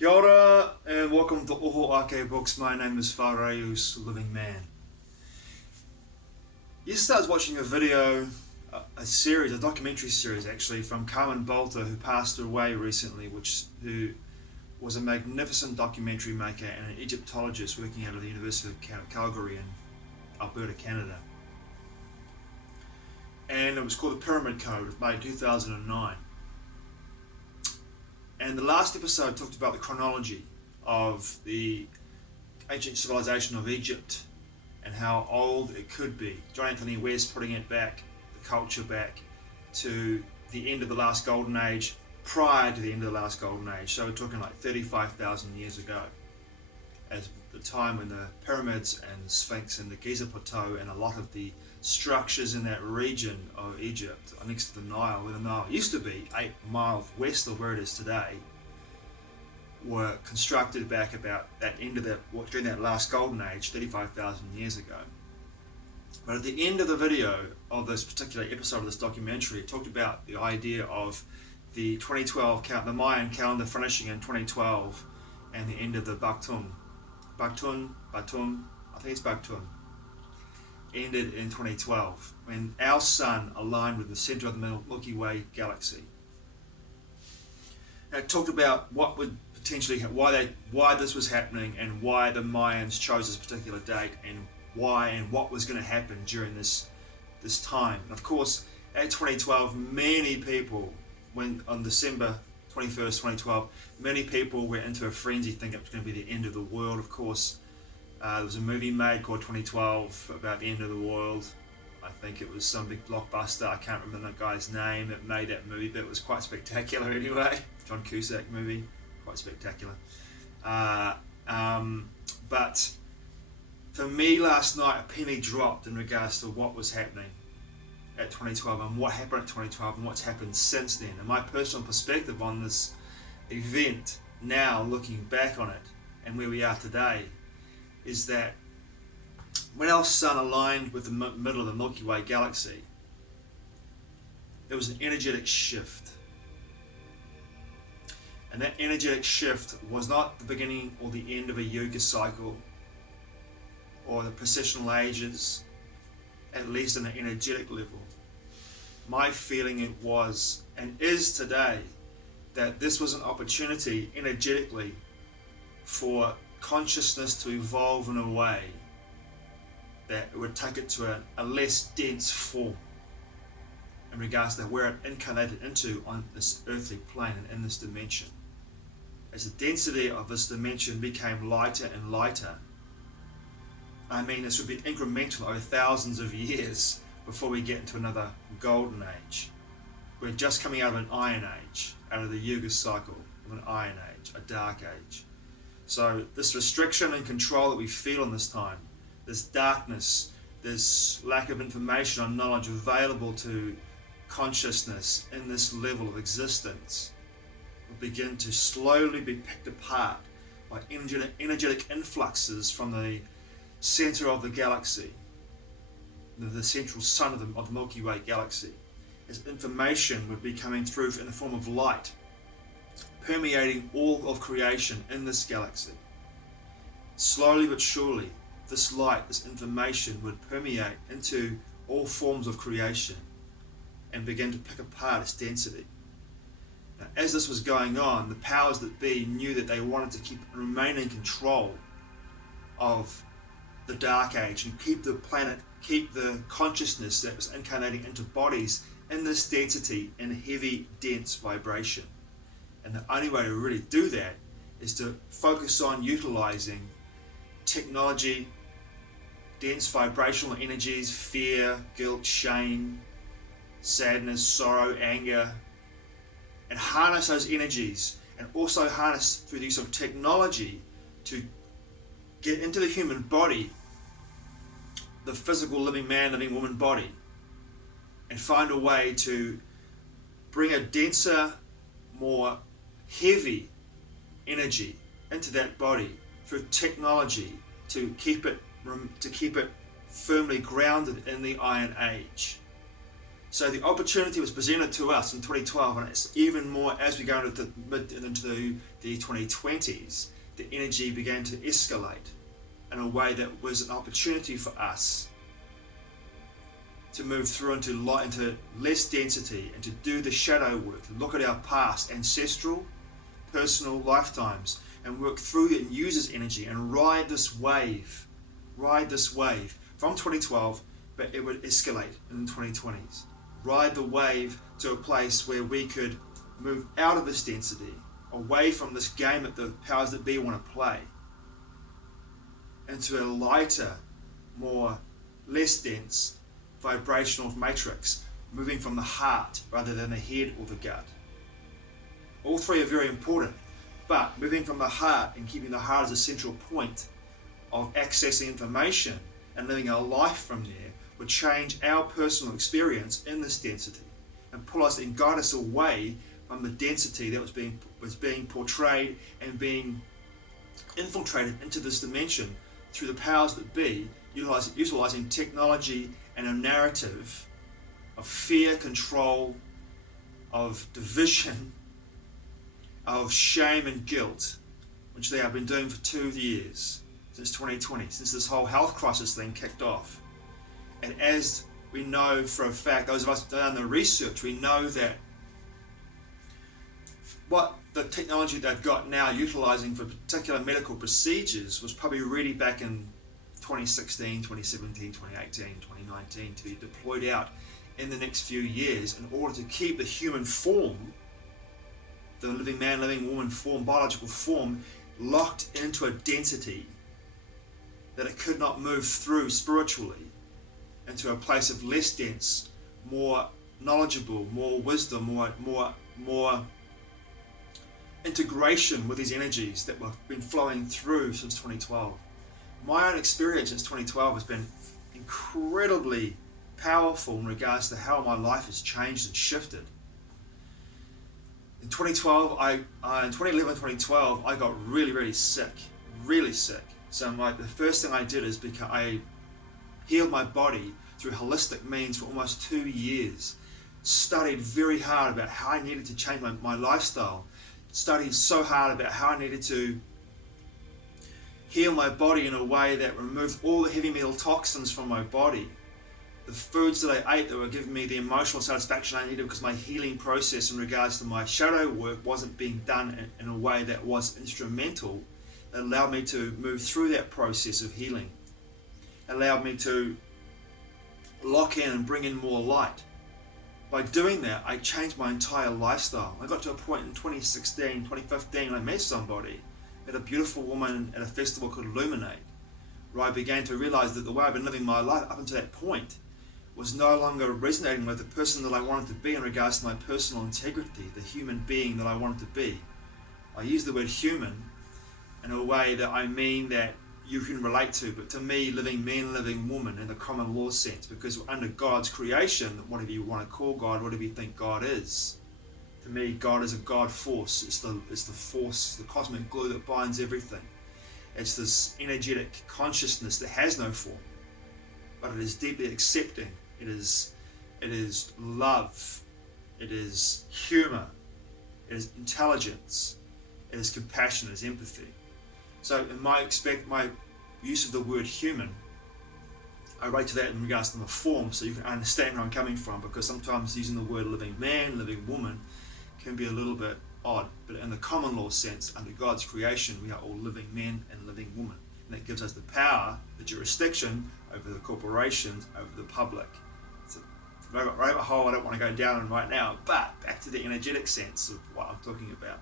Kia ora and welcome to Oho Ake Books. My name is Whareus Living Man. Yesterday I was watching a video, a documentary series actually, from Carmen Bolter, who passed away recently, who was a magnificent documentary maker and an Egyptologist working out of the University of Calgary in Alberta, Canada. And it was called The Pyramid Code. It was made in 2009. And the last episode talked about the chronology of the ancient civilization of Egypt and how old it could be. John Anthony West putting it back, the culture back, to the end of the last golden age, prior to the end of the last golden age. So we're talking like 35,000 years ago, as the time when the pyramids and the Sphinx and the Giza Plateau and a lot of the structures in that region of Egypt next to the Nile, where the Nile used to be 8 miles west of where it is today, were constructed back about that end of during that last golden age 35,000 years ago. But at the end of the video of this particular episode of this documentary, it talked about the idea of the 2012 count, the Mayan calendar finishing in 2012, and the end of the Batum, I think it's Batum, ended in 2012, when our sun aligned with the center of the Milky Way galaxy. And it talked about what would potentially, why this was happening, and why the Mayans chose this particular date, and why and what was going to happen during this time. And of course, at 2012, many people, on December 21st, 2012, many people went into a frenzy thinking it was going to be the end of the world. Of course, there was a movie made called 2012 about the end of the world. I think it was some big blockbuster. I can't remember the guy's name that made that movie, but it was quite spectacular anyway. John Cusack movie, quite spectacular. But for me last night, a penny dropped in regards to what was happening at 2012 and what happened at 2012 and what's happened since then. And my personal perspective on this event now, looking back on it and where we are today, is that when our sun aligned with the middle of the Milky Way galaxy, there was an energetic shift. And that energetic shift was not the beginning or the end of a yuga cycle or the processional ages, at least on an energetic level. My feeling it was, and is today, that this was an opportunity energetically for consciousness to evolve in a way that it would take it to a less dense form in regards to where it incarnated into on this earthly plane and in this dimension. As the density of this dimension became lighter and lighter, I mean this would be incremental over thousands of years before we get into another golden age. We're just coming out of an iron age, out of the yuga cycle of an iron age, a dark age. So this restriction and control that we feel in this time, this darkness, this lack of information or knowledge available to consciousness in this level of existence, will begin to slowly be picked apart by energetic influxes from the center of the galaxy, the central sun of the Milky Way galaxy, as information would be coming through in the form of light, permeating all of creation in this galaxy. Slowly but surely, this light, this information would permeate into all forms of creation and begin to pick apart its density. Now, as this was going on, the powers that be knew that they wanted to remain in control of the Dark Age and keep the planet, keep the consciousness that was incarnating into bodies in this density in heavy, dense vibration. And the only way to really do that is to focus on utilizing technology, dense vibrational energies, fear, guilt, shame, sadness, sorrow, anger, and harness those energies, and also harness through the use of technology to get into the human body, the physical living man, living woman body, and find a way to bring a denser, more heavy energy into that body through technology to keep it firmly grounded in the Iron Age. So the opportunity was presented to us in 2012, and it's even more as we go into the 2020s, the energy began to escalate in a way that was an opportunity for us to move through into light, into less density, and to do the shadow work, to look at our past, ancestral, personal lifetimes, and work through it and use this energy and ride this wave from 2012, but it would escalate in the 2020s. Ride the wave to a place where we could move out of this density, away from this game that the powers that be want to play, into a lighter, less dense, vibrational matrix, moving from the heart rather than the head or the gut. All three are very important, but moving from the heart and keeping the heart as a central point of accessing information and living our life from there would change our personal experience in this density and pull us and guide us away from the density that was being portrayed and being infiltrated into this dimension through the powers that be, utilizing technology and a narrative of fear, control, of division, of shame and guilt, which they have been doing for 2 years, since 2020, since this whole health crisis thing kicked off. And as we know for a fact, those of us who've done the research, we know that what the technology they've got now utilizing for particular medical procedures was probably ready back in 2016, 2017, 2018, 2019 to be deployed out in the next few years in order to keep the human form, the living man, living woman form, biological form, locked into a density that it could not move through spiritually into a place of less dense, more knowledgeable, more wisdom, more integration with these energies that have been flowing through since 2012. My own experience since 2012 has been incredibly powerful in regards to how my life has changed and shifted. In 2012, in 2011, 2012, I got really sick. So the first thing I did is I healed my body through holistic means for almost 2 years. Studied very hard about how I needed to change my lifestyle. Studied so hard about how I needed to heal my body in a way that removed all the heavy metal toxins from my body. The foods that I ate that were giving me the emotional satisfaction I needed because my healing process in regards to my shadow work wasn't being done in a way that was instrumental, that allowed me to move through that process of healing. Allowed me to lock in and bring in more light. By doing that, I changed my entire lifestyle. I got to a point in 2016, 2015, I met somebody, met a beautiful woman at a festival called Illuminate, where I began to realize that the way I've been living my life up until that point was no longer resonating with the person that I wanted to be in regards to my personal integrity, the human being that I wanted to be. I use the word human in a way that I mean that you can relate to, but to me, living man, living woman in the common law sense, because under God's creation, whatever you want to call God, whatever you think God is, to me, God is a God force. It's the force, the cosmic glue that binds everything. It's this energetic consciousness that has no form, but it is deeply accepting. It is love. It is humor. It is intelligence. It is compassion. It is empathy. So in my use of the word human, I relate to that in regards to the form, so you can understand where I'm coming from, because sometimes using the word living man, living woman can be a little bit odd, but in the common law sense, under God's creation, we are all living men and living women, and that gives us the power, the jurisdiction over the corporations, over the public. It's a rabbit hole I don't want to go down in right now, but back to the energetic sense of what I'm talking about.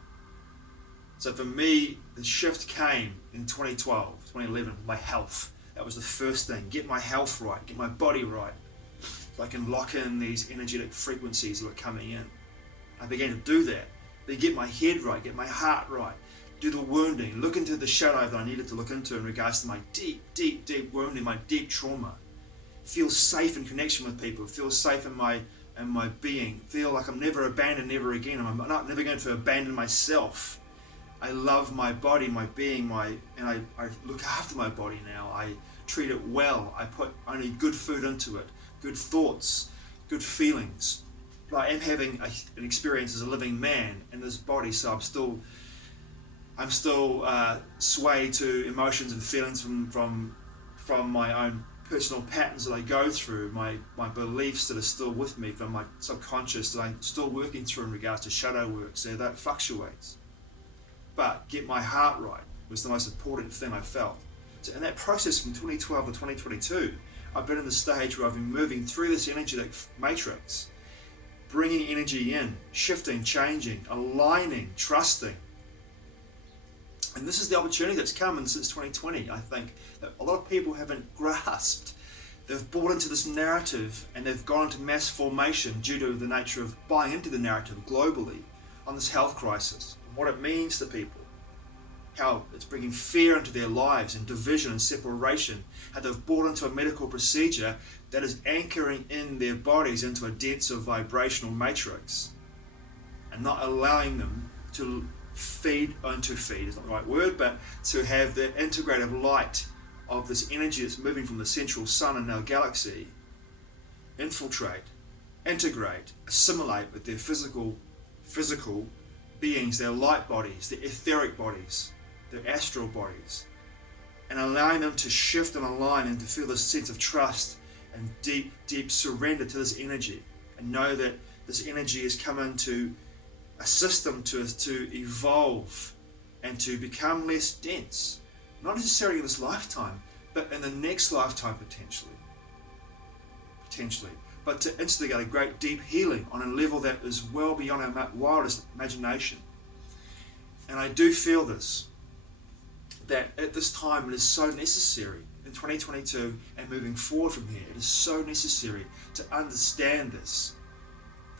So for me, the shift came in 2012, 2011, my health. That was the first thing. Get my health right, get my body right, so I can lock in these energetic frequencies that are coming in. I began to do that. Then get my head right, get my heart right, do the wounding, look into the shadow that I needed to look into in regards to my deep wounding, my deep trauma. Feel safe in connection with people, feel safe in my being, feel like I'm never abandoned, never again. I'm not never going to abandon myself. I love my body, my being, and I look after my body now. I treat it well. I put only good food into it, good thoughts, good feelings. But I am having an experience as a living man in this body, so I'm still swayed to emotions and feelings from my own personal patterns that I go through, my beliefs that are still with me from my subconscious that I'm still working through in regards to shadow work, so that fluctuates. But get my heart right was the most important thing I felt. So in that process from 2012 to 2022, I've been in the stage where I've been moving through this energetic matrix, bringing energy in, shifting, changing, aligning, trusting. And this is the opportunity that's come in since 2020, I think, that a lot of people haven't grasped. They've bought into this narrative and they've gone into mass formation due to the nature of buying into the narrative globally on this health crisis, and what it means to people, how it's bringing fear into their lives and division and separation, how they've bought into a medical procedure that is anchoring in their bodies into a denser vibrational matrix and not allowing them to feed is not the right word, but to have the integrative light of this energy that's moving from the central sun in our galaxy infiltrate, integrate, assimilate with their physical beings, their light bodies, their etheric bodies, their astral bodies, and allowing them to shift and align and to feel this sense of trust and deep surrender to this energy, and know that this energy has come in to assist them to evolve and to become less dense, not necessarily in this lifetime, but in the next lifetime potentially, but to instigate a great deep healing on a level that is well beyond our wildest imagination. And I do feel this, that at this time it is so necessary in 2022 and moving forward from here, it is so necessary to understand this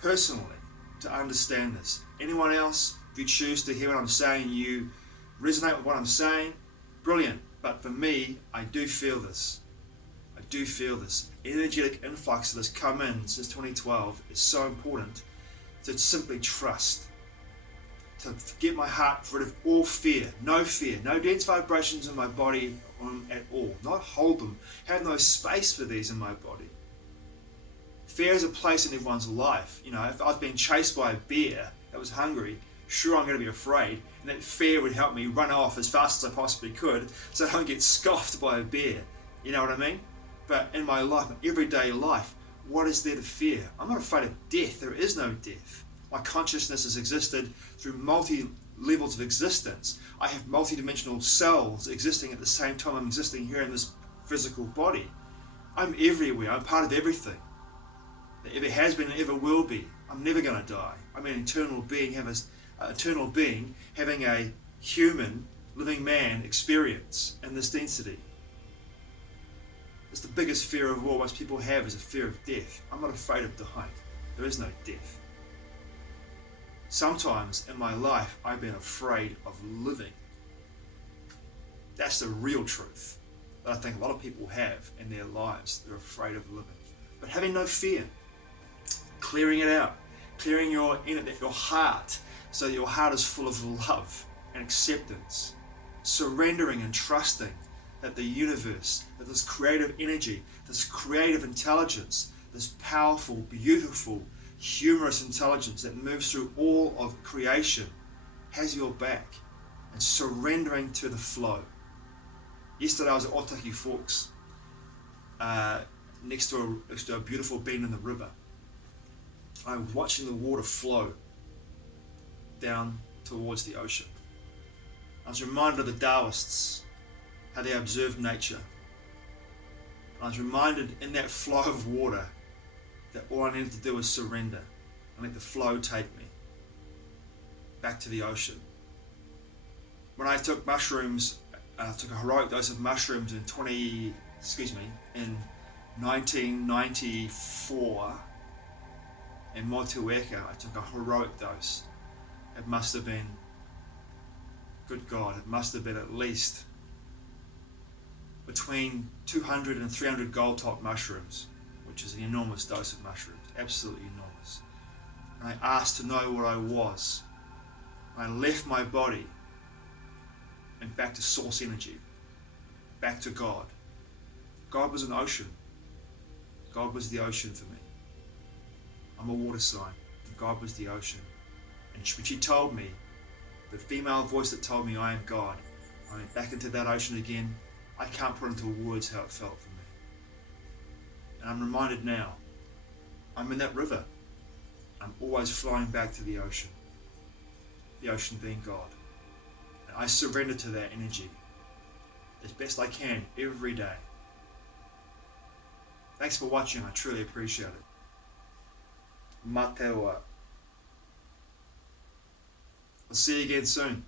personally, to understand this. Anyone else, if you choose to hear what I'm saying, you resonate with what I'm saying, brilliant. But for me, I do feel this. I do feel this energetic influx that has come in since 2012 is so important to simply trust, to get my heart rid of all fear, no dense vibrations in my body at all, not hold them, have no space for these in my body. Fear is a place in everyone's life. You know, if I was being chased by a bear that was hungry, sure, I'm going to be afraid, and that fear would help me run off as fast as I possibly could so I don't get scoffed by a bear. You know what I mean? But in my life, my everyday life, what is there to fear? I'm not afraid of death. There is no death. My consciousness has existed through multi-levels of existence. I have multidimensional cells existing at the same time I'm existing here in this physical body. I'm everywhere. I'm part of everything that ever has been and ever will be. I'm never going to die. I'm an eternal being, having a human, living man experience in this density. It's the biggest fear of all most people have, is a fear of death. I'm not afraid of dying. There is no death. Sometimes in my life, I've been afraid of living. That's the real truth that I think a lot of people have in their lives. They're afraid of living. But having no fear, clearing it out, clearing your heart so that your heart is full of love and acceptance, surrendering and trusting that the universe, that this creative energy, this creative intelligence, this powerful, beautiful, humorous intelligence that moves through all of creation has your back, and surrendering to the flow. Yesterday I was at Otaki Forks, next to a beautiful bend in the river. I was watching the water flow down towards the ocean. I was reminded of the Taoists, how they observed nature. I was reminded in that flow of water that all I needed to do was surrender and let the flow take me back to the ocean. When I took mushrooms, I took a heroic dose of mushrooms in 1994 in Motueka. I took a heroic dose. It must have been, good God, it must have been at least between 200 and 300 gold top mushrooms, which is an enormous dose of mushrooms, absolutely enormous. And I asked to know what I was. I left my body and back to source energy, back to God. God was an ocean. God was the ocean for me. I'm a water sign, and God was the ocean. And when she told me, the female voice that told me I am God, I went back into that ocean again. I can't put into words how it felt for me. And I'm reminded now, I'm in that river. I'm always flying back to the ocean being God. And I surrender to that energy as best I can every day. Thanks for watching, I truly appreciate it. Matewa. I'll see you again soon.